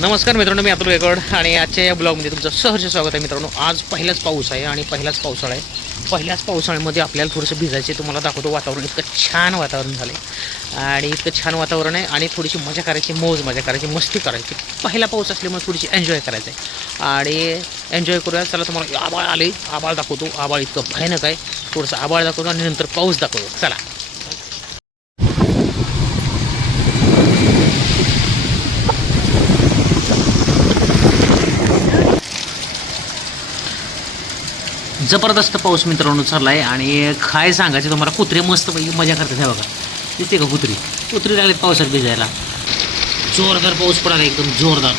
नमस्कार मित्रांनो, मी अतुल गायकवाड आणि आजच्या या ब्लॉगमध्ये तुमचं सहर्ष स्वागत आहे. मित्रांनो, आज पहिलाच पाऊस आहे आणि पहिलाच पावसाळा आहे. पहिल्याच पावसाळ्यामध्ये आपल्याला थोडंसं भिजायचे. तुम्हाला दाखवतो वातावरण. इतकं छान वातावरण झालं आहे आणि इतकं छान वातावरण आहे आणि थोडीशी मजा करायची, मजा करायची, मस्ती करायची. पहिला पाऊस असल्यामुळे थोडीशी एन्जॉय करायचं आहे आणि एन्जॉय करूया. चला, तुम्हाला आभाळ आले, आभाळ दाखवतो. आभाळ इतकं भयानक आहे. थोडंसं आभाळ दाखवतो आणि नंतर पाऊस दाखवतो. चला. जबरदस्त पाऊस मित्रांनो चालला आहे आणि काय सांगायचं तुम्हाला, कुत्रे मस्त मजा करतात. हे बघा, दिसते का कुत्री लागलेत पावसात भिजायला. जोरदार पाऊस पडायला, एकदम जोरदार.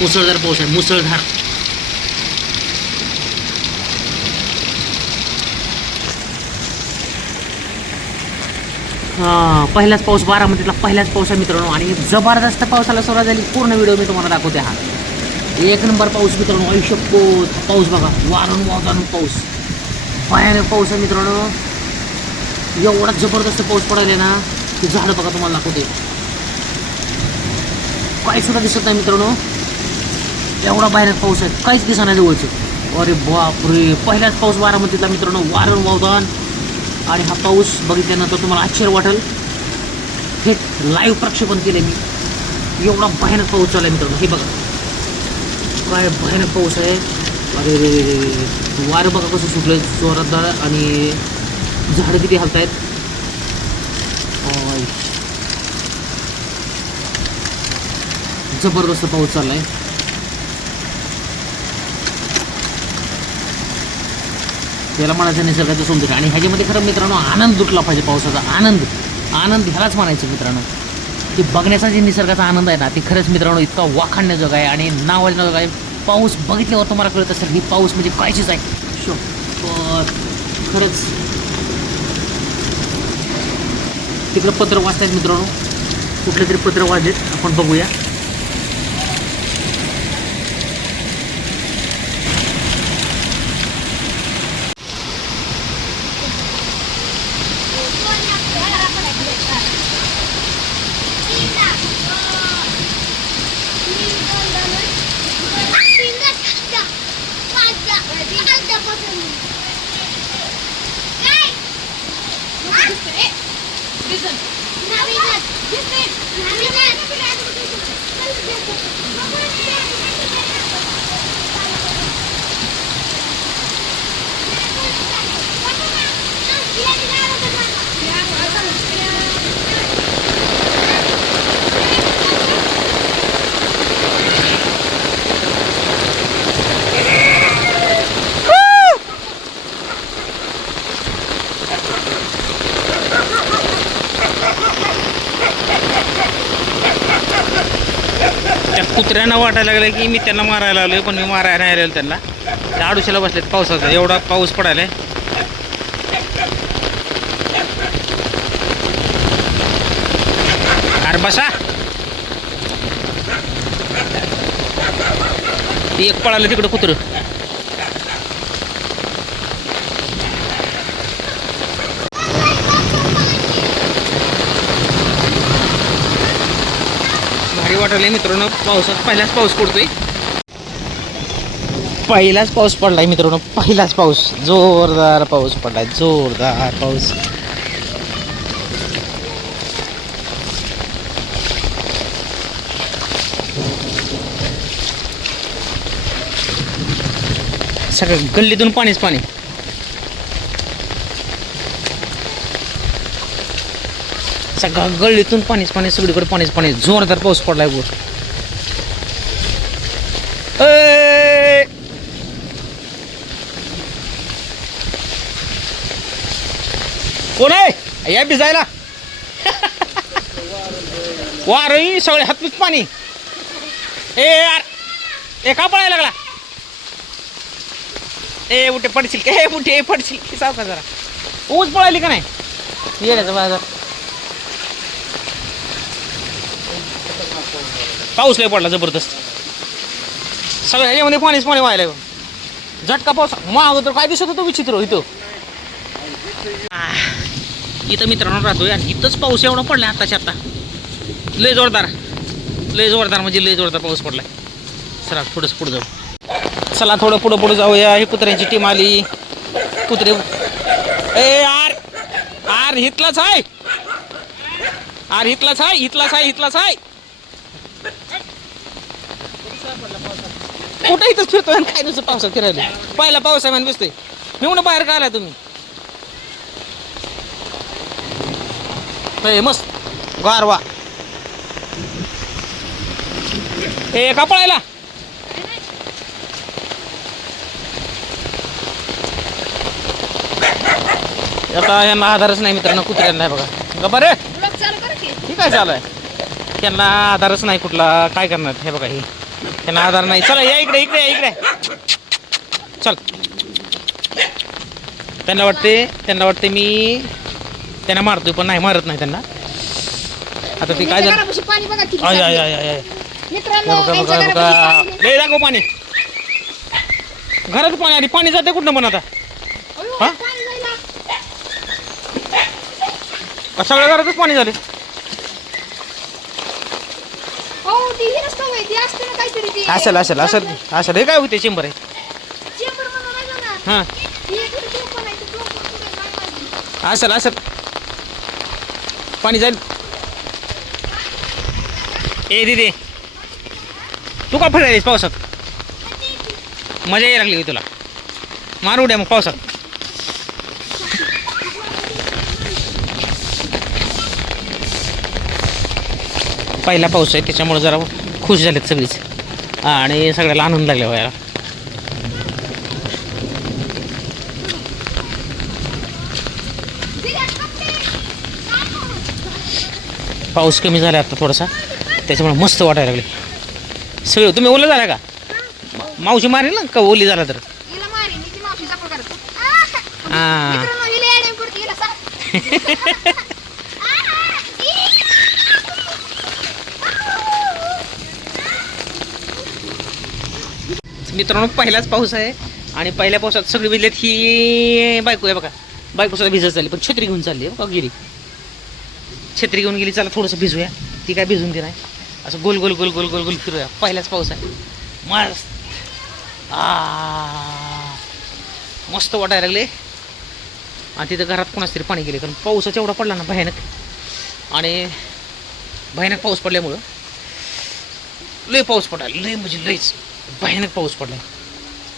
मुसळधार पाऊस आहे, मुसळधार. पहिलाच पाऊस, बारामतीतला पहिलाच पाऊस आहे मित्रांनो आणि जबरदस्त पावसाला सुरुवात झाली. पूर्ण व्हिडिओ मी तुम्हाला दाखवते. हा एक नंबर पाऊस मित्रांनो. आयुष्य पाऊस बघा, वारण पाऊस, भयानक पाऊस आहे मित्रांनो. एवढा जबरदस्त पाऊस पडायला ना, की झाडं बघा तुम्हाला दाखवते, काही सुद्धा दिसत नाही मित्रांनो. एवढा भयानक पाऊस आहे, काहीच दिसत नाही जवळचं. अरे बापरे, पहिलाच पाऊस बारामतीतला मित्रांनो. वारण आणि हा पाऊस बघितल्यानंतर तुम्हाला आश्चर्य वाटेल. थेट लाईव्ह प्रक्षेपण केलं मी. एवढा भयानक पाऊस चालला आहे मित्रांनो. हे बघा, काय भयानक पाऊस आहे. अरे रे, वारं बघा कसं सुटलं जोरदार आणि झाडं किती हलत आहेत. जबरदस्त पाऊस चालला आहे. त्याला म्हणायचं निसर्गाचं सौंदर्य आणि ह्याच्यामध्ये खरं मित्रांनो आनंद लुटला पाहिजे. पावसाचा आनंद ह्यालाच म्हणायचं मित्रांनो. ते बघण्याचा जे निसर्गाचा आनंद आहे ना, ते खरंच मित्रांनो इतका वाखाणण्याजोग आहे आणि नावाजण्याजोग आहे. पाऊस बघितल्यावर तुम्हाला कळत असेल की पाऊस म्हणजे काय चीज आहे. खरंच. तिकडं पत्र वाचतायत मित्रांनो, कुठलं तरी पत्र वाचलेत, आपण बघूया. त्या कुत्र्यांना वाटायला लागलं की मी त्यांना मारायला लागलोय, पण मी मारायला नाही आलेलो त्यांना. त्या आडुशाला बसलेत पावसाचा. एवढा पाऊस पडायला. अरे बसा. एक पळालं तिकडं कुत्रं. भारी वाटले मित्रांनो. पावसात पहिलाच पाऊस पडतोय. पहिलाच पाऊस पडलाय मित्रांनो. पहिलाच पाऊस, जोरदार पाऊस पडलाय, जोरदार पाऊस. सगळं गल्लीतून पाणीच पाणी. सगळं गल्लीतून पाणीच पाणी, सगळीकडे पाणीच पाणी. जोरदार पाऊस पडलाय. कोण आहे या भिजायला? वारही सगळे हातूच पाणी. ए यार, एका पळायला लागला. ए उठे पडशील, ए उठे पडशील. साव का जरा ऊस पळाली का नाही. येण्याचा बाजार. पाऊस लय पडला जबरदस्त. सगळ्या ह्याच्यामध्ये पाणीच पाणी व्हायला. झटका पाऊस. मागं तर काय दिसत होतं विचित्र इथं. इथं मित्रांनो राहतोय आणि इथंच पाऊस एवढा पडलाय आत्ताच्या आत्ता. लय जोरदार म्हणजे लय जोरदार पाऊस पडलाय. चला थोडंसं पुढं जाऊ. चला थोडं पुढं जाऊया. ही कुत्र्यांची टीम आली. कुत्रे ए यार यार इथलाच आहे. कुठे इथंच फिरतोय आणि काय नुसतं पावसात फिरायला. पहिला पाऊस आहे म्हणून दिसतोय. मी म्हणून बाहेर का आलाय तुम्ही. मस्त गारवा. ए का पळायला. आता यांना आधारच नाही मित्रांनो. कुत्र्यांना बघा बरं ठीक आहे चालू आहे. त्यांना आधारच नाही कुठला. काय करणार हे बघा. ही त्यांना आधार नाही. चला या इकडे चल. त्यांना वाटते मी त्यांना मारतोय पण नाही मारत नाही त्यांना. आता ते काय झालं. दाखव पाणी. घरात पाणी आली. पाणी जाते कुठं पण आता. हा सगळ्या घरातच पाणी झाले. असेल हे काय होते चेंबर आहे. हा असेल पाणी जाईल. ए दिदी तू का फिरायलीस पावसात. मजा यायला लागली तुला. मारू द्या मग पावसात. पहिला पाऊस आहे त्याच्यामुळे जरा खुश झालेत सगळीच आणि सगळ्याला आनंद लागला व्हायला. पाऊस कमी झाला आता थोडासा त्याच्यामुळे मस्त वाटायला लागले सगळे. तुम्ही ओलं झाला का. मावशी मारेल ना का ओली झाला तर. हां मित्रांनो पहिलाच पाऊस आहे आणि पहिल्या पावसात सगळी भिजलेत. ही बायको आहे बघा. बायको सुद्धा भिजत झाली पण छत्री घेऊन चालली बघा. गेली छत्री घेऊन गेली. चला थोडंसं भिजूया. ती काय भिजून दे नाही. असं गोल गोल गोल गोल गोल गोल फिरूया. पहिलाच पाऊस आहे मस्त. मस्त वाटायला लागले. आणि तिथं घरात कोणाच तरी पाणी गेले कारण पाऊसाचा एवढा पडला ना भयानक. आणि भयानक पाऊस पडल्यामुळं लय पाऊस पडायला. लय म्हणजे लयच भयानक पाऊस पडला.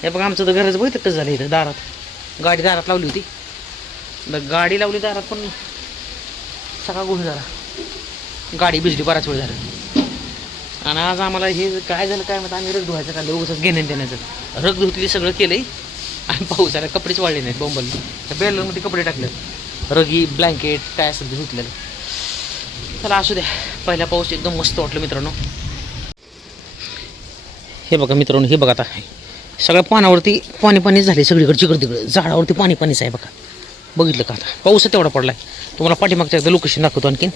हे बघा आमचं तर घराचं बघितलं कसं झालं. इथं दारात गाडी दारात लावली होती. गाडी लावली दारात पण सगळा गोळ झाला. गाडी भिजली बराच वेळ झाला. आणि आज आम्हाला हे काय झालं काय म्हणतात. आम्ही रग धुवायचं का उगाच घेण्यात देण्याचं. रग धुतली सगळं केलंय आणि पाऊस आला. कपडेच वाढले नाहीत. बोंबल त्या बेलरमध्ये कपडे टाकले. रगी ब्लँकेट काय असेल ते धुतलेलं. चला असू द्या. पहिला पाऊस एकदम मस्त वाटलं मित्रांनो. हे बघा मित्रांनो. हे बघा आता सगळ्या पानावरती पाणीच झाले सगळीकडे. जिकडे तिकडे झाडावरती पाणीच आहे बघा. बघितलं का आता पाऊस तेवढा पडलाय. तुम्हाला पाठीमागच्या एकदा लोकेशन दाखवतो आणखीन.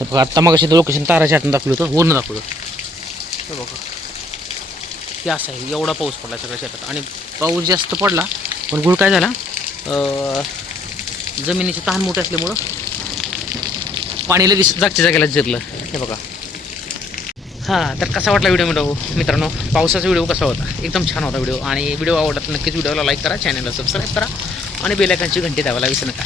हे बघा आत्ता मागाशी लोकेशन ताराच्या आठवण दाखवलं होतं. वरून दाखवलं. हे बघा ते असं आहे. एवढा पाऊस पडला सगळ्या शेतात. आणि पाऊस जास्त पडला पण गुळ काय झाला. जमिनीचे तहान मोठे असल्यामुळं पाणी लगेच जागच्या जागेला जिरलं. हे बघा. हां तर कसा वाटला व्हिडिओ मित्रांनो. पावसाचा व्हिडिओ कसा होता. एकदम छान होता व्हिडिओ. आणि व्हिडिओ आवडला तर नक्कीच व्हिडिओला लाईक करा. चॅनलला सबस्क्राईब करा आणि बेल आयकॉनची घंटी दाबायला विसरू नका.